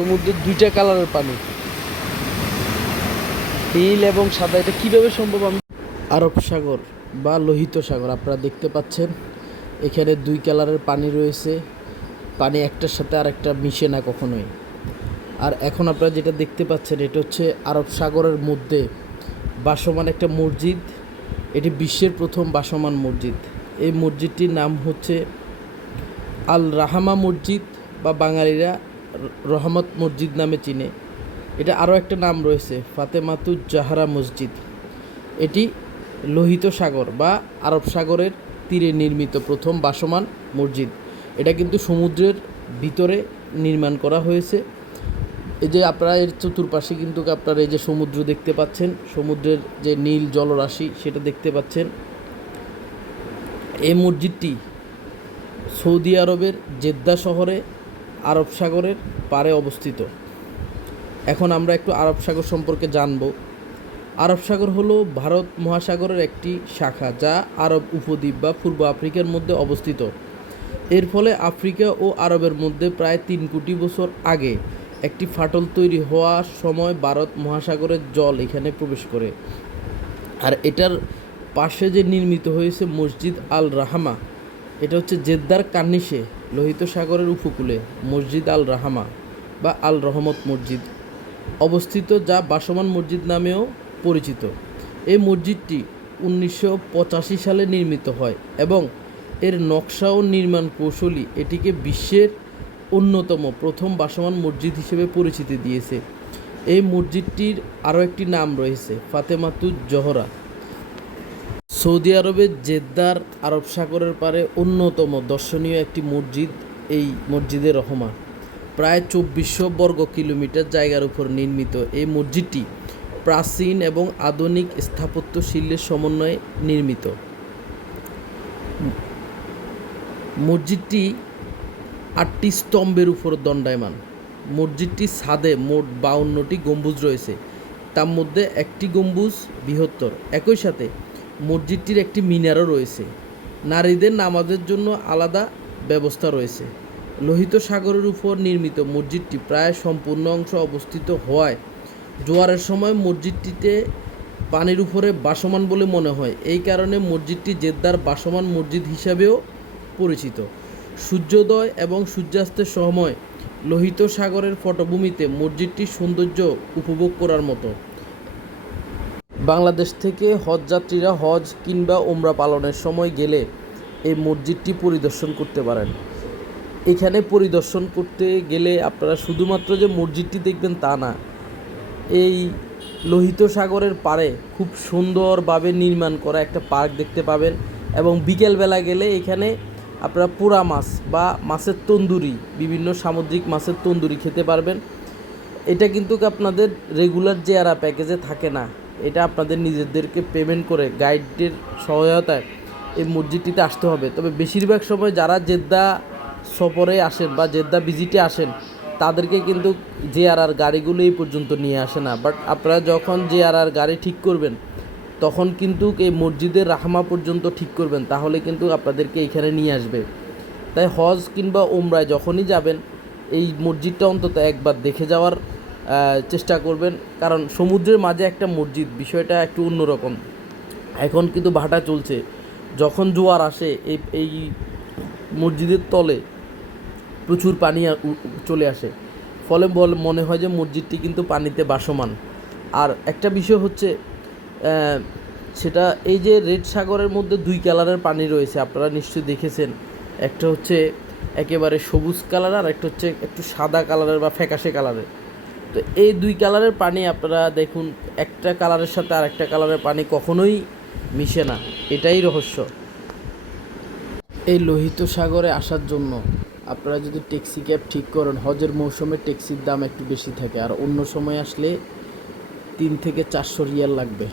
সমুদ্রের দুইটা কালারের পানি। নীল এবং সাদা, এটা কীভাবে সম্ভব? আমি আরব সাগর বা লোহিত সাগর, আপনারা দেখতে পাচ্ছেন। এখানে দুই কালারের পানি রয়েছে। পানি একটার সাথে আরেকটা মিশে না কখনোই। আর এখন আপনারা যেটা দেখতে পাচ্ছেন, এটা হচ্ছে আরব সাগরের মধ্যে বাসমান একটা মসজিদ। এটি বিশ্বের প্রথম বাসমান মসজিদ। এই মসজিদটির নাম হচ্ছে আল রাহামা মসজিদ বা বাঙালিরা রহমত মসজিদ নামে চিনে। এটা আরও একটা নাম রয়েছে ফাতেমাতুজ জাহারা মসজিদ। এটি লোহিত সাগর বা আরব সাগরের তীরে নির্মিত প্রথম বাসমান মসজিদ। এটা কিন্তু সমুদ্রের ভিতরে নির্মাণ করা হয়েছে। এই যে আপনারা এর চতুর্পাশে কিন্তু আপনারা এই যে সমুদ্র দেখতে পাচ্ছেন, সমুদ্রের যে নীল জলরাশি সেটা দেখতে পাচ্ছেন। এই মসজিদটি সৌদি আরবের জেদ্দা শহরে আরব সাগরের পারে অবস্থিত। এখন আমরা একটু আরব সাগর সম্পর্কে জানব। আরব সাগর হলো ভারত মহাসাগরের একটি শাখা যা আরব উপদ্বীপ বা পূর্ব আফ্রিকার মধ্যে অবস্থিত। এর ফলে আফ্রিকা ও আরবের মধ্যে প্রায় তিন কোটি বছর আগে একটি ফাটল তৈরি হওয়ার সময় ভারত মহাসাগরের জল এখানে প্রবেশ করে। আর এটার পাশে যে নির্মিত হয়েছে মসজিদ আল রাহামা এটা হচ্ছে জেদ্দার কার্নিশে লোহিত সাগরের উপকূলে মসজিদ আল রাহামা বা আল রহমত মসজিদ অবস্থিত যা বাসমান মসজিদ নামেও পরিচিত। এই মসজিদটি উনিশশো পঁচাশি সালে নির্মিত হয় এবং এর নকশা ও নির্মাণ কৌশলী এটিকে বিশ্বের অন্যতম প্রথম বাসমান মসজিদ হিসেবে পরিচিতি দিয়েছে। এই মসজিদটির আরও একটি নাম রয়েছে, ফাতেমাতুজ জহরা। সৌদি আরবের জেদ্দার আরব সাগরের পারে অন্যতম দর্শনীয় একটি মসজিদ, এই মসজিদে রহমা। প্রায় চব্বিশশো বর্গ কিলোমিটার জায়গার উপর নির্মিত এই মসজিদটি প্রাচীন এবং আধুনিক স্থাপত্য শিল্পের সমন্বয়ে নির্মিত। মসজিদটি আটটি স্তম্ভের উপর দণ্ডায়মান। মসজিদটির ছাদে মোট বাউন্নটি গম্বুজ রয়েছে। তার মধ্যে একটি গম্বুজ বৃহত্তর। একই সাথে মসজিদটির একটি মিনারও রয়েছে। নারীদের নামাজের জন্য আলাদা ব্যবস্থা রয়েছে। লোহিত সাগরের উপর নির্মিত মসজিদটি প্রায় সম্পূর্ণ অংশ অবস্থিত হওয়ায় জোয়ারের সময় মসজিদটিতে পানির উপরে বাসমান বলে মনে হয়। এই কারণে মসজিদটি জেদ্দার বাসমান মসজিদ হিসাবেও পরিচিত। সূর্যোদয় এবং সূর্যাস্তের সময় লোহিত সাগরের পটভূমিতে মসজিদটির সৌন্দর্য উপভোগ করার মতো। বাংলাদেশ থেকে হজ যাত্রীরা হজ কিংবা ওমরা পালনের সময় গেলে এই মসজিদটি পরিদর্শন করতে পারেন। এখানে পরিদর্শন করতে গেলে আপনারা শুধুমাত্র যে মসজিদটি দেখবেন তা না, এই লোহিত সাগরের পাড়ে খুব সুন্দরভাবে নির্মাণ করা একটা পার্ক দেখতে পাবেন এবং বিকেলবেলা গেলে এখানে আপনারা পোড়া মাছ বা মাছের তন্দুরি, বিভিন্ন সামুদ্রিক মাছের তন্দুরি খেতে পারবেন। এটা কিন্তু আপনাদের রেগুলার জেয়ারা প্যাকেজে থাকে না। এটা আপনাদের নিজেদেরকে পেমেন্ট করে গাইডের সহায়তায় এই মসজিদটিতে আসতে হবে। তবে বেশিরভাগ সময় যারা জেদ্দা সফরে আসেন বা জেদ্দা ভিজিটে আসেন, তাদেরকে কিন্তু যে আর আর গাড়িগুলো এই পর্যন্ত নিয়ে আসে না। বাট আপনারা যখন যে আর আর গাড়ি ঠিক করবেন, তখন কিন্তু এই মসজিদের রাহমা পর্যন্ত ঠিক করবেন। তাহলে কিন্তু আপনাদেরকে এখানে নিয়ে আসবে। তাই হজ কিংবা ওমরায় যখনই যাবেন, এই মসজিদটা অন্তত একবার দেখে যাওয়ার চেষ্টা করবেন। কারণ সমুদ্রের মাঝে একটা মসজিদ, বিষয়টা একটু অন্যরকম। এখন কিন্তু ভাটা চলছে। যখন জোয়ার আসে, এই এই মসজিদের তলে প্রচুর পানি চলে আসে। ফলে বল, মনে হয় যে মসজিদটি কিন্তু পানিতে বাসমান আর একটা বিষয় হচ্ছে সেটা এই যে রেড সাগরের মধ্যে দুই কালারের পানি রয়েছে, আপনারা নিশ্চয়ই দেখেছেন। একটা হচ্ছে একেবারে সবুজ কালার আর একটা হচ্ছে একটু সাদা কালারের বা ফ্যাকাশে কালারের। তো এই দুই কালারের পানি আপনারা দেখুন, একটা কালারের সাথে আর একটা কালারের পানি কখনোই মিশে না, এটাই রহস্য। এই লোহিত সাগরে আসার জন্য আপনারা যদি ট্যাক্সি ক্যাব ঠিক করেন, হজের মৌসুমে ট্যাক্সির দাম একটু বেশি থাকে, আর অন্য সময় আসলে তিন থেকে চারশো রিয়াল লাগবে।